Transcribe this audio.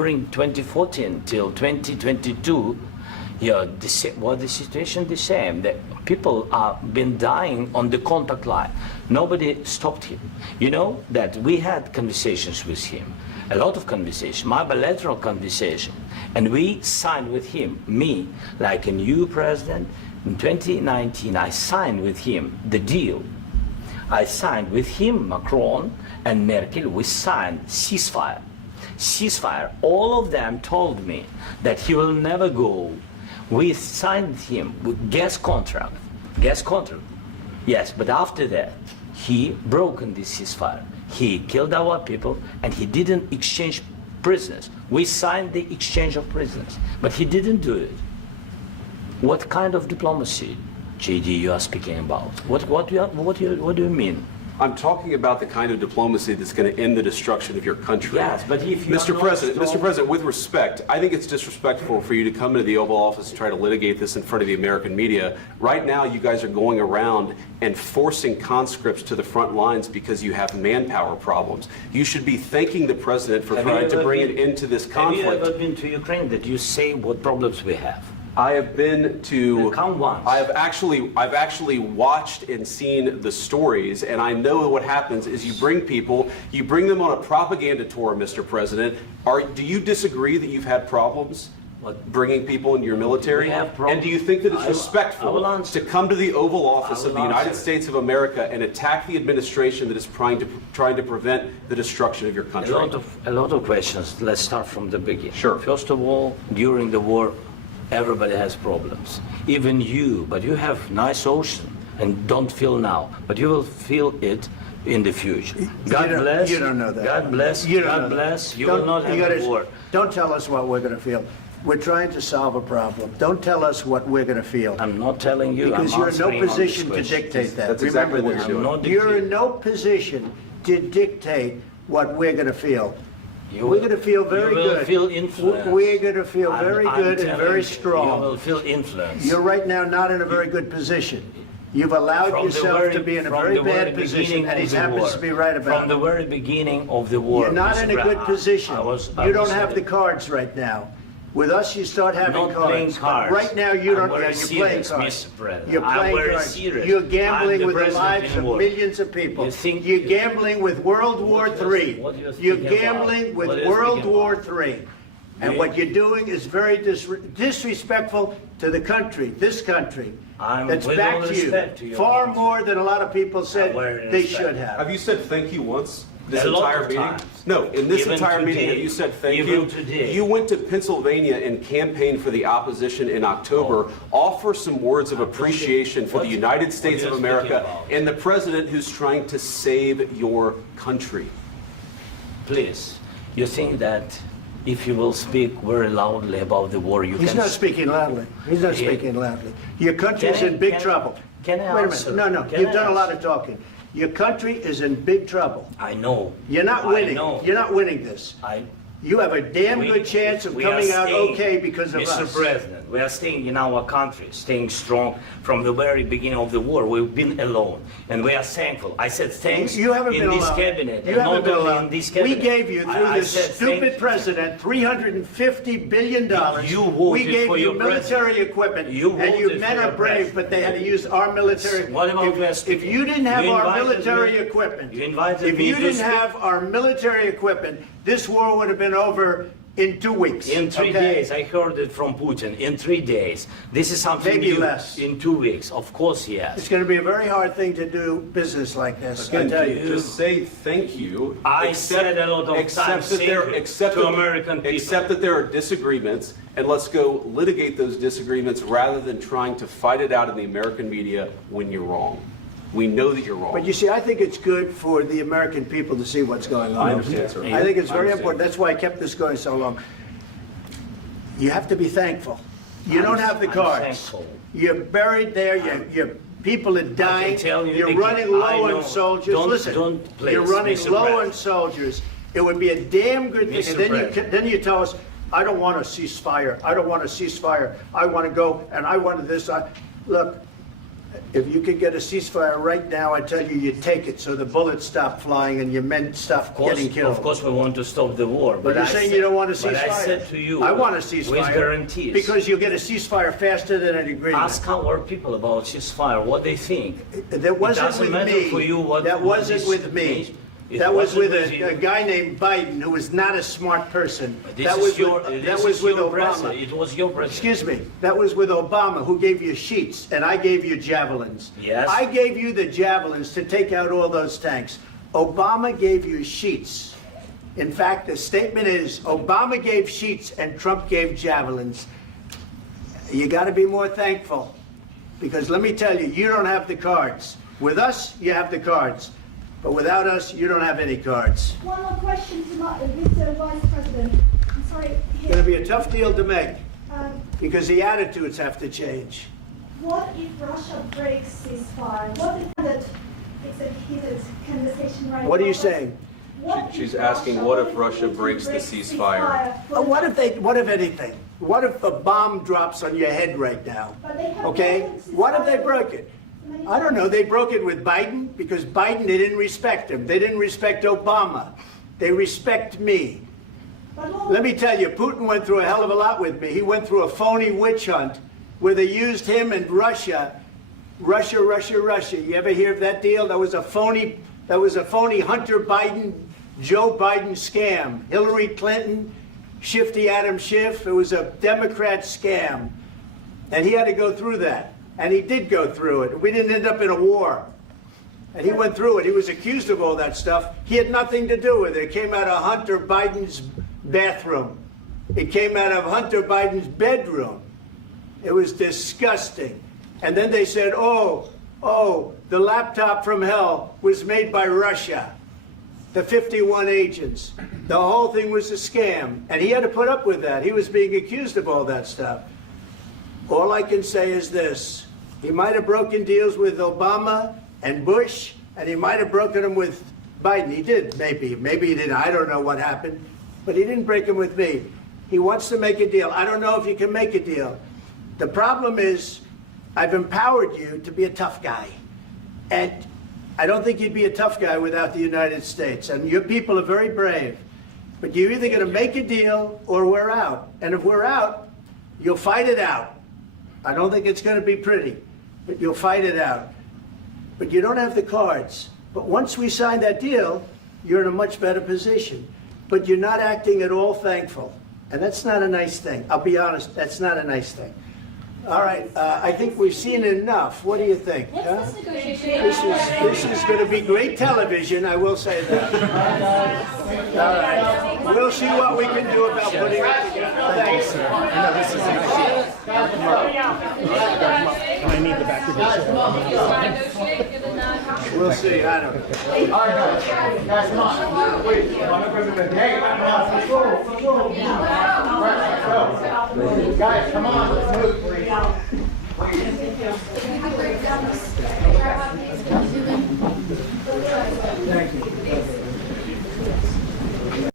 during 2014 till 2022, the situation the same. That people have been dying on the contact line. Nobody stopped him. You know that we had conversations with him, a lot of conversation, my bilateral conversation, and we signed with him, me, like a new president. In 2019, I signed with him the deal. I signed with him, Macron and Merkel, we signed ceasefire. Ceasefire. All of them told me that he will never go. We signed him with gas contract. Gas contract. Yes, but after that, he broken this ceasefire. He killed our people and he didn't exchange prisoners. We signed the exchange of prisoners, but he didn't do it. What kind of diplomacy, JD, you are speaking about? What do you mean? I'm talking about the kind of diplomacy that's going to end the destruction of your country. Yes, but if you Mr. President, with respect, I think it's disrespectful for you to come into the Oval Office and try to litigate this in front of the American media. Right now, you guys are going around and forcing conscripts to the front lines because you have manpower problems. You should be thanking the President for trying to bring an end to this conflict. Have you ever been to Ukraine that you say what problems we have? I have been to. Count once. I've actually watched and seen the stories, and I know what happens is you bring people, you bring them on a propaganda tour, Mr. President. Do you disagree that you've had problems bringing people into your military? And do you think that it's respectful to come to the Oval Office of the United States of America and attack the administration that is trying to prevent the destruction of your country? A lot of questions. Let's start from the beginning. Sure. First of all, during the war, everybody has problems, even you, but you have nice ocean and don't feel now, but you will feel it in the future. God bless. You don't know that. God bless. God bless. You will not have a war. Don't tell us what we're going to feel. We're trying to solve a problem. Don't tell us what we're going to feel. I'm not telling you. Because you're in no position to dictate that. That's exactly what you're doing. You're in no position to dictate what we're going to feel. We're going to feel very good. You will feel influence. We're going to feel very good and very strong. You will feel influence. You're right now not in a very good position. You've allowed yourself to be in a very bad position, and he happens to be right about it. From the very beginning of the war. You're not in a good position. You don't have the cards right now. With us, you start having cards. Right now, you don't. You're playing cards. You're playing cards. You're gambling with the lives of millions of people. You're gambling with World War III. You're gambling with World War III. And what you're doing is very disrespectful to the country, this country, that's backed you far more than a lot of people said they should have. Have you said thank you once? This entire meeting? No, in this entire meeting, have you said thank you? You went to Pennsylvania and campaigned for the opposition in October. Offer some words of appreciation for the United States of America and the president who's trying to save your country. Please, you think that if you will speak very loudly about the war, you can... He's not speaking loudly. He's not speaking loudly. Your country is in big trouble. Can I answer? Wait a minute. No, you've done a lot of talking. Your country is in big trouble. I know. You're not winning. You're not winning this. You have a damn good chance of coming out okay because of us. Mr. President, we are staying in our country, staying strong from the very beginning of the war. We've been alone, and we are thankful. I said thanks in this cabinet, and not only in this cabinet. We gave you, through this stupid president, $350 billion. We gave you military equipment, and your men are brave, but they had to use our military. What about if you didn't have our military equipment, this war would have been over in 2 weeks. In 3 days. I heard it from Putin. In 3 days. This is something maybe new. Less. In 2 weeks. Of course, yes. It's going to be a very hard thing to do business like this. Again, I tell you, just say thank you. I said a lot of times to American people. Accept that there are disagreements, and let's go litigate those disagreements rather than trying to fight it out in the American media when you're wrong. We know that you're wrong. But you see, I think it's good for the American people to see what's going on. I understand, sir. I think it's very important. That's why I kept this going so long. You have to be thankful. You don't have the cards. You're buried there. Your people are dying. You're running low on soldiers. Listen, you're running low on soldiers. It would be a damn good thing. And then you tell us, I don't want a ceasefire. I don't want a ceasefire. I want to go, and I wanted this. Look. If you could get a ceasefire right now, I tell you, you'd take it so the bullets stop flying and your men stop getting killed. Of course we want to stop the war. But you're saying you don't want a ceasefire? But I said to you, I want a ceasefire. with guarantees. Because you'll get a ceasefire faster than an agreement. Ask our people about ceasefire, what they think. That wasn't with me. For you what, that wasn't with me. That was with a guy named Biden, who was not a smart person. That was with Obama. It was your president. Excuse me. That was with Obama, who gave you sheets, and I gave you javelins. Yes. I gave you the javelins to take out all those tanks. Obama gave you sheets. In fact, the statement is, Obama gave sheets and Trump gave javelins. You got to be more thankful. Because let me tell you, you don't have the cards. With us, you have the cards. But without us, you don't have any cards. One more question to Mr. Vice President. I'm sorry. It's going to be a tough deal to make because the attitudes have to change. What if Russia breaks ceasefire? What if that it's a heated conversation right now? What are you saying? She's asking, what if Russia breaks the ceasefire? What if anything? What if a bomb drops on your head right now? Okay? What if they broke it? I don't know. They broke it with Biden because Biden, they didn't respect him. They didn't respect Obama. They respect me. Let me tell you, Putin went through a hell of a lot with me. He went through a phony witch hunt where they used him and Russia. Russia. You ever hear of that deal? That was a phony Hunter Biden, Joe Biden scam. Hillary Clinton, Shifty Adam Schiff. It was a Democrat scam. And he had to go through that. And he did go through it. We didn't end up in a war. And he went through it. He was accused of all that stuff. He had nothing to do with it. It came out of Hunter Biden's bathroom. It came out of Hunter Biden's bedroom. It was disgusting. And then they said, oh, the laptop from hell was made by Russia. The 51 agents. The whole thing was a scam. And he had to put up with that. He was being accused of all that stuff. All I can say is this. He might have broken deals with Obama and Bush, and he might have broken them with Biden. He did, maybe. Maybe he didn't. I don't know what happened. But he didn't break them with me. He wants to make a deal. I don't know if he can make a deal. The problem is, I've empowered you to be a tough guy. And I don't think you'd be a tough guy without the United States. And your people are very brave. But you're either going to make a deal or we're out. And if we're out, you'll fight it out. I don't think it's going to be pretty, but you'll fight it out. But you don't have the cards. But once we sign that deal, you're in a much better position. But you're not acting at all thankful. And that's not a nice thing. I'll be honest, that's not a nice thing. All right, I think we've seen enough. What do you think? Huh? This is going to be great television, I will say that. All right. We'll see what we can do about putting it together. Thanks, sir. I know this is I need the back of your We'll see. I don't know. Guys, come on. Wait. Hey, guys, come on. Let's move.